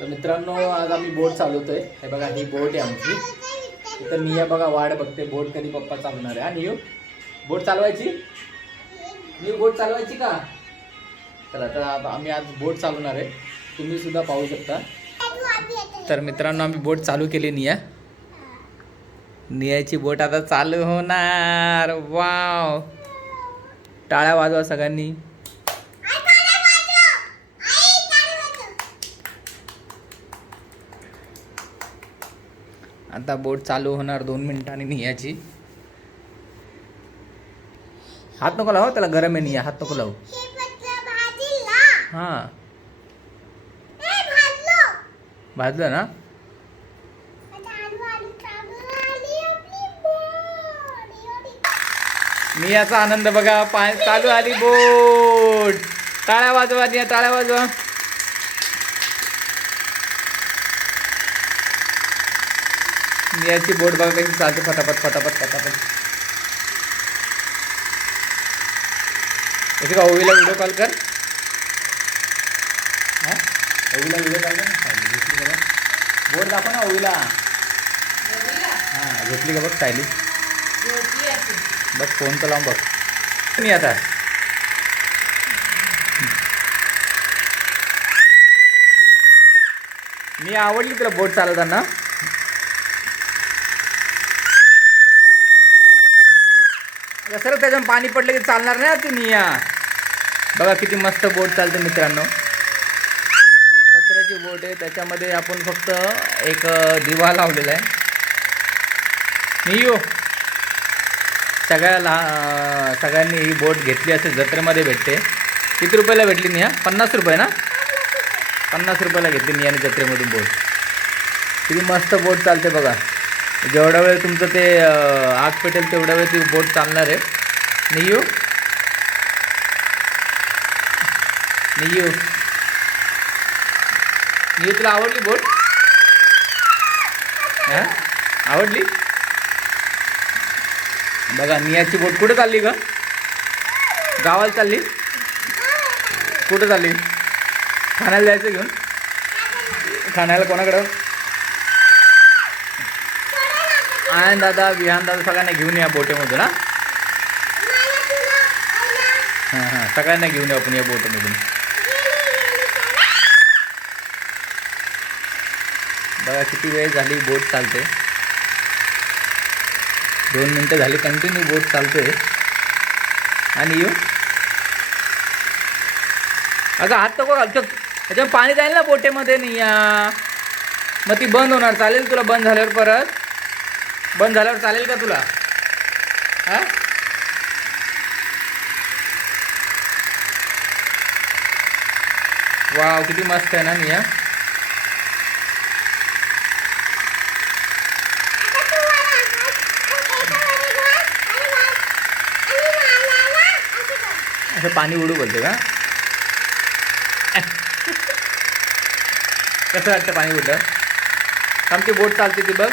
तर मित्रांनो आज आम्ही बोट चालवतोय. हे बघा ही बोट आहे आमची. इथं निया बघा वाट बघते बोट कधी पप्पा चालवणार आहे. आणि बोट चालवायची, मी बोट चालवायची का? चला तर आम्ही आज बोट चालवणार आहे. तुम्ही सुद्धा पाहू शकता. तर मित्रांनो आम्ही बोट चालू केली. नियाची बोट आता चालू होणार. वाव, टाळ्या वाजवा सगळ्यांनी. आता बोट चालू होणार 2 मिनिटांनी नियाची. हात नको लावू, त्याला गरम आहे. निया हात नको लावू. हा भाजलं ना. नियाचा आनंद बघा. चालू आली बोट. टाळ्या वाजवा निया, टाळ्या वाजवा. नियाची बोट बघा कशी चालते. फटाफट फटाफट फटाफट. इथे का ओवीला व्हिडिओ कॉल कर. हा ओवीला व्हिडिओ कॉल कर. बोट दाखव ना ओवीला. हां झोपली का बघ सायली. बघ फोन तर लावून बघ. नाही आता मी आवडली तुला बोट चालवताना. सर त्याच्यात पाणी पडलं की चालणार नाही ती निया. बघा किती मस्त बोट चालते मित्रांनो. पत्र्याची बोट आहे. त्याच्यामध्ये आपण फक्त एक दिवा लावलेला आहे. नियो सगळ्यांनी ही बोट घेतली असेल. जत्रेमध्ये भेटते. किती रुपयाला भेटली निया? 50 रुपये ना. 50 रुपयाला घेतली नियाने जत्रेमधून बोट. किती मस्त बोट चालते बघा. जेवढा वेळ तुमचं ते आग पेटेल तेवढा वेळ ती बोट चालणार आहे. नियू नियू नियू तुला आवडली बोट? हां आवडली. बघा नियाची बोट कुठं चालली का? गावाला चालली. कुठं चालली? ठाण्याला जायचं घेऊन. ठाण्याला कोणाकडं? आनंद दादा, विहान दादा सगळ्यांना घेऊन या बोटेमधून. हां हां सगळ्यांना घेऊन या आपण या बोटमधून. बघा किती वेळ झाली बोट चालते. 2 मिनटं झाली कंटिन्यू बोट चालते. आणि अगं हात नको घालतो. त्याच्यावर पाणी जाईल ना बोटेमध्ये. नाही या मग ती बंद होणार. चालेल तुला बंद झाल्यावर? परत बंद झाल्यावर चालेल का तुला? हां वाव किती मस्त आहे ना निया. असं पाणी उडू बोलते का? कसं वाटतं पाणी उडलं? आमची बोट चालते ती बघ.